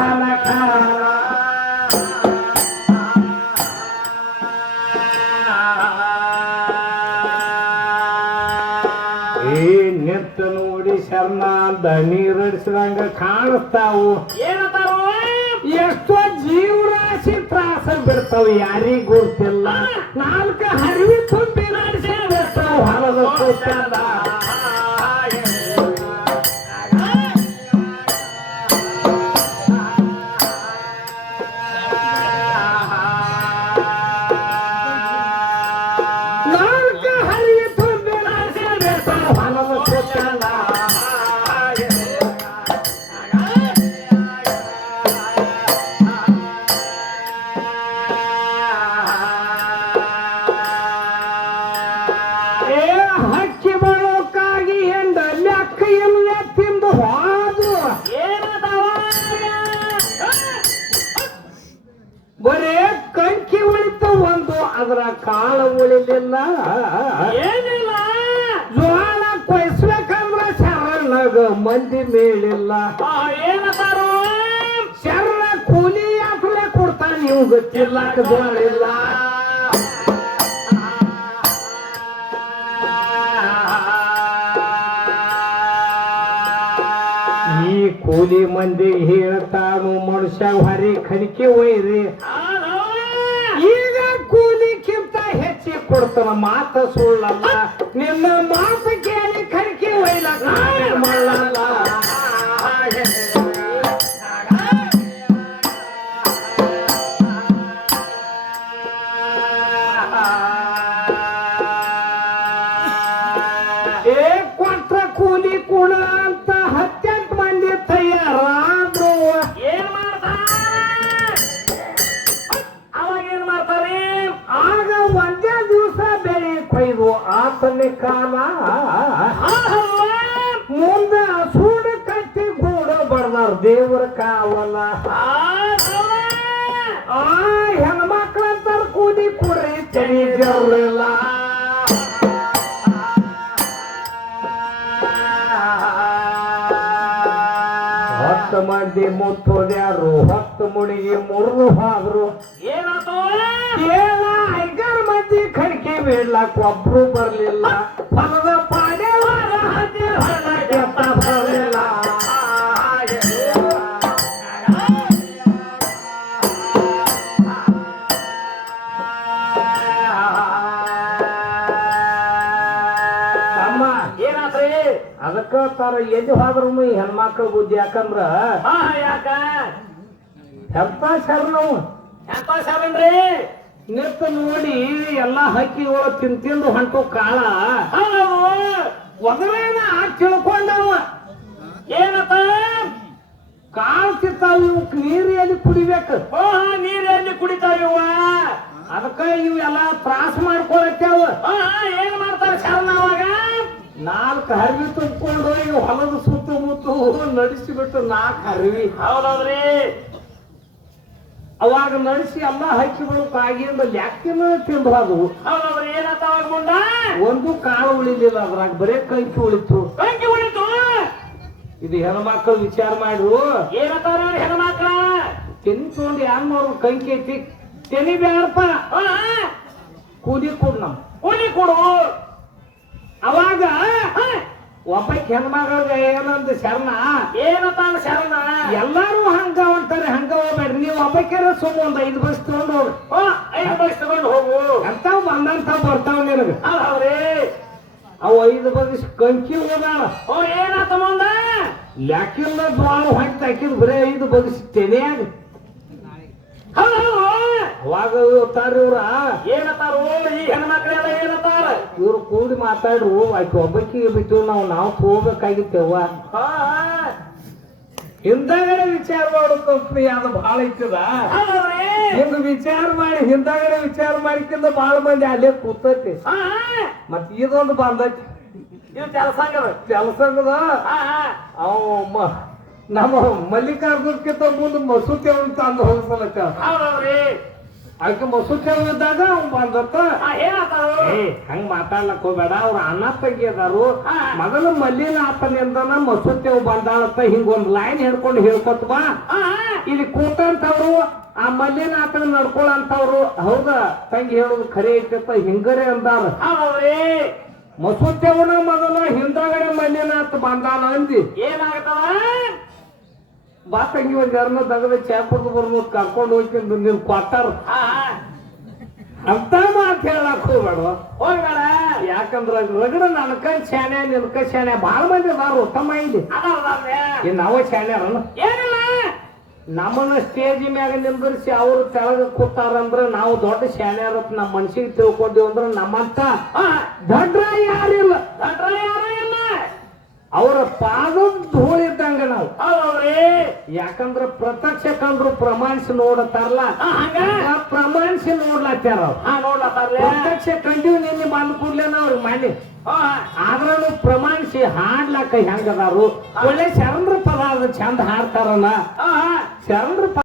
ಖಾನ ಖಾನ ನಿಂತ ನೋಡಿ ಶರ್ಮ ನೀರಡಿಸಿದಂಗ ಕಾಣಿಸ್ತಾವು ಎಷ್ಟೋ ಜೀವರಾಶಿ ತ್ರಾಸ ಬಿಡ್ತಾವ ಯಾರಿಗ ಗೊತ್ತಿಲ್ಲ ನಾಲ್ಕು ಹರಿವಿ ತುಂಬಿ ನಡೆಸಿರ್ತಾವ ಹೊಲದ ಕೂತಲ್ಲ ಬರೇ ಕಂಕಿ ಉಳಿತು ಒಂದು ಅದರ ಕಾಳ ಉಳಿಲಿಲ್ಲ ಏನಿಲ್ಲ ಜೋಳ ಕೊಯ್ಸ್ಬೇಕಂದ್ರ ಶರಣಗ ಮಂದಿ ಮೇಳಿಲ್ಲ ಏನತಾರು ಶರಣ ಕೂಲಿ ಯಾಕಲೆ ಕೊಡ್ತಾನ ನೀವು ಗೊತ್ತಿಲ್ಲ ಜೋಳಿಲ್ಲ ಈ ಕೂಲಿ ಮಂದಿ ಹೇಳ್ತಾನು ಮನುಷ್ಯ ಹೊರಿ ಖಣಿಕೆ ಒಯ್ರಿ ಈಗ ಕೂಲಿಕ್ಕಿಂತ ಹೆಚ್ಚಿ ಕೊಡ್ತಾನ ಮಾತ ಸುಳ್ಳಲ್ಲ ನಿನ್ನ ಮಾತು ಕೇಳಿ ಖಣಿಕೆ ಒಯ್ಲಕ್ಕ ಮಾಡಲ್ಲ ಕೊಟ್ರ ಕೂಲಿ ಕೂಡ ಅಂತ 18 ಮಂದಿ ತಯಾರಾದ್ರು ಏನ್ ಮಾಡ್ತಾರೆ ಆಗ ಒಂದೇ ದಿವಸ ಬೆಳೆ ಕೊಯ್ದು ಆತನ ಕಾಲ ಮುಂದೆ ಸೂಡು ಕಟ್ಟಿ ಗೂಡ ಬರ್ದಾರ ದೇವರ ಕಾವಲ ಆ ಹೆಣ್ಮಕ್ಳಂತಾರ ಕೂಲಿ ಕುರಿ ತಿಳಿದಿರಲಿಲ್ಲ ಮಂದಿ ಮುತ್ತೋದ್ಯಾರು 10 ಮುಣಿಗೆ ಮುರಿದು ಹೋದ್ರು ಏನ 5 ಮಂದಿ ಖಡ್ಕಿ ಬೀಳ್ಲಾಕ ಒಬ್ರು ಬರ್ಲಿಲ್ಲ ಹೊಲದ ಪಾಡೆ ಬರಲಿಲ್ಲ ಅದಕ್ಕ ತಾರ ಎಲ್ಲಿ ಹೋದ್ರು ಹೆಣ್ಮಕ್ಳ ಬುದ್ಧಿ ಯಾಕಂದ್ರ ಯಾಕ ಎಂತ ಶರಣವು ಎಂತ ಶರಣ್ರಿ ನಿಂತ ನೋಡಿ ಎಲ್ಲಾ ಹಕ್ಕಿಗಳು ತಿಂದು ಹೊಂಟು ಕಾಳ ಒದರೇನ ತಿಳ್ಕೊಂಡವ ಏನತ್ತ ಕಾಳು ತಿಂತಾವ ಇವಕ್ ನೀರು ಎಲ್ಲಿ ಕುಡಿಬೇಕು ನೀರು ಎಲ್ಲಿ ಕುಡಿತಾವ ಅದಕ್ಕ ಇವೆಲ್ಲ ತ್ರಾಸ ಮಾಡ್ಕೊಳತ್ತೇವ ಏನ್ ಮಾಡ್ತಾರ ಶರಣ ಅವಾಗ 4 ಹರಿವಿ ತುಂಬಿಕೊಂಡು ಈಗ ಹೊಲದ ಸುತ್ತಮುತ್ತು ನಡೆಸಿಬಿಟ್ಟು 4 ಹರಿವಿ ಹೌದೌದ್ರಿ ಅವಾಗ ನಡೆಸಿ ಎಲ್ಲ ಹಕ್ಕಿಗಳು ಕಾಗಿಂದ ಲ್ಯಾಕ್ತಿನ ತಿಂದು ಹೋದವು ಹೌದೌದ್ರಿ ಏನಂತ ಮುಂದ ಒಂದು ಕಾಳು ಉಳಿಲಿಲ್ಲ ಅದ್ರಾಗ ಬರೇ ಕಂಕಿ ಉಳಿತು ಇದು ಹೆಣ್ಮಕ್ಳು ವಿಚಾರ ಮಾಡ್ರು ಏನಂತಾರ ಹೆಣ್ಮಕ್ಳ ತೆನಿ ತಗೊಂಡು ಯಾನ್ ನೋಡ್ರು ಕಂಕಿ ಐತಿ ತೆನಿ ಬೇಡಪ್ಪ ಕೂಲಿ ಕೊಡು ನಮ್ ಕೂಲಿ ಕೊಡು ಅವಾಗ ಒಬ್ಬಕ್ಕೆ ಹೆಣ್ಮಗಳಿಗೆ ಏನಂದ ಶರಣ ಏನಪ್ಪ ಶರಣ ಎಲ್ಲಾರು ಹಂಗ ಅಂತಾರೆ ಹಂಗ ಹೋಗ್ಬೇಡ್ರಿ ನೀವು ಒಬ್ಬಕ್ಕೆ ಸುಮ್ಮ ಒಂದ್ 5 ಬಸ್ ತಗೊಂಡು ಹೋಗ್ರಿ 5 ಬಸ್ ತಗೊಂಡು ಹೋಗು ಅಂತಾವ್ ಬಂದಂತಾವ್ ಬರ್ತಾವ ನಿನಗ ಹೌದ್ರಿ ಅವು 5 ಬಸ್ ಕಂಕಿ ಹೋದಾಳ ಏನಾತ ಮುಂದ ಲ್ಯಾಕಿಲ್ಲ ದ್ವಾಳ ಹೊಂಟ ಹಾಕಿದ್ ಬರೇ 5 ಬಸ್ ತೆನೆಯಾಗ ಅವಾಗ ತಾರ ಇವ್ರ ಏನತ್ತಾರು ಈ ಹೆಣ್ಮಕ್ಳೆಲ್ಲ ಏನತ್ತಾರ ಇವ್ರು ಕೂಡಿ ಮಾತಾಡ್ರು ಆಯ್ತು ಒಬ್ಬಕ್ಕಿಗೆ ಬಿಟ್ಟು ನಾವು ಹೋಗ್ಬೇಕಾಗಿತ್ತೇವ ಹಿಂದಗಡೆ ವಿಚಾರ ಮಾಡೋ ಕಂಪ್ನಿ ಅದು ಬಹಳ ಇತ್ತದ ಹಿಂಗ ವಿಚಾರ ಮಾಡಿ ಹಿಂದಗಡೆ ವಿಚಾರ ಮಾಡಿಕಿಂದ ಬಹಳ ಮಂದಿ ಅಲ್ಲೇ ಕೂತೈತಿ ಮತ್ ಇದೊಂದು ಬಂದೈತಿ ಇದು ಕೆಲಸಂಗದ ಅವ ನಮ್ಮ ಮಲ್ಲಿಕಾರ್ಜುನ್ಕಿಂತ ಮುಂದೆ ಮಸೂತಿ ಅವ್ನು ತಂದು ಹೋಗ್ಸಲಕ್ಕ ಆಕೆ ಮಸೂತಿ ಇದ್ದಾಗ ಅವ್ನ್ ಬಂದತ್ತ ಹಂಗ ಮಾತಾಡ್ಲಕ್ ಹೋಗ್ಬೇಡ ಅವ್ರ ಅಣ್ಣ ತಂಗಿ ಅದಾರು ಮೊದಲು ಮಲ್ಲಿನಾಥನಿಂದನ ಮಸೂತಿ ಬಂದಾಳತ್ತ ಹಿಂಗೊಂದ್ ಲೈನ್ ಹಿಡ್ಕೊಂಡು ಹೇಳ್ಕೊತ ಬಾ ಇಲ್ಲಿ ಕೂತಂತವ್ರು ಆ ಮಲ್ಲಿನಾಥನ ನಡ್ಕೊಳಂತವ್ರು ಹೌದಾ ತಂಗಿ ಹೇಳುದು ಖರೆ ಐತತ್ತ ಹಿಂಗರೆ ಅಂದಾರ ಮಸೂತಿಯವನ ಮೊದಲ ಹಿಂದಗಡೆ ಮಲ್ಲಿನಾಥ ಬಂದಾನ ಅಂದಿ ಏನಾಗತ್ತವ ಬಾ ತಂಗಿ ಒಂದ್ ಯಾರನ್ನ ದಗದ ಚಾ ಕುಡ್ದು ಬರ್ಬೋದು ಕರ್ಕೊಂಡು ಹೋಗ್ಕೊಂಡು ನೀನ್ ಕೊಟ್ಟಾರ ಅಂತ ಮಾತು ಹೇಳಕ್ ಹೋಗ್ಬೇಡ ಯಾಕಂದ್ರ ರಗಡ ನನ್ಕ ಶಾನೆ ನಿನ್ಕ ಶಾನೆ ಬಾಳ ಮಂದಿ ಅದಾರು ಉತ್ತಮ ಇಲ್ಲಿ ನಾವ ಶಾನ್ಯಾರನ ಏನಿಲ್ಲ ನಮ್ಮನ್ನ ಸ್ಟೇಜ್ ಮ್ಯಾಗ ನಿಂದಿರ್ಸಿ ಅವ್ರು ತೆಳಗ ಕೂತಾರಂದ್ರ ನಾವು ದೊಡ್ಡ ಶಾನ್ಯಾರತ್ ನಮ್ಮ ಮನ್ಸಿಗೆ ತಿಳ್ಕೊಂಡಿವ್ ಅಂದ್ರ ನಮ್ಮಂತ ದಡ್ರ ಯಾರಿಲ್ಲ ಅವರ ಪಾದ ಧೂಳಿದ್ದಂಗ ನಾವು ಯಾಕಂದ್ರ ಪ್ರತ್ಯಕ್ಷ ಕಂಡ್ರು ಪ್ರಮಾಣಿಸಿ ನೋಡತಾರಲ್ಲ ಪ್ರಮಾಣಿಸಿ ನೋಡ್ಲತ್ತಾರ ಪ್ರತ್ಯಕ್ಷ ಕಂಡಿವ್ ನಿನ್ನೆ ಬಂದ ಕೂಡ್ಲೇನ ಅವ್ರಿಗೆ ಮಾಡಿ ಆದ್ರೂ ಪ್ರಮಾಣಿಸಿ ಹಾಡ್ಲಾಕ ಹೆಂಗದಾರು ಒಳ್ಳೆ ಶರಣರ ಪದ ಚಂದ ಹಾಡ್ತಾರನ ಶರಣರ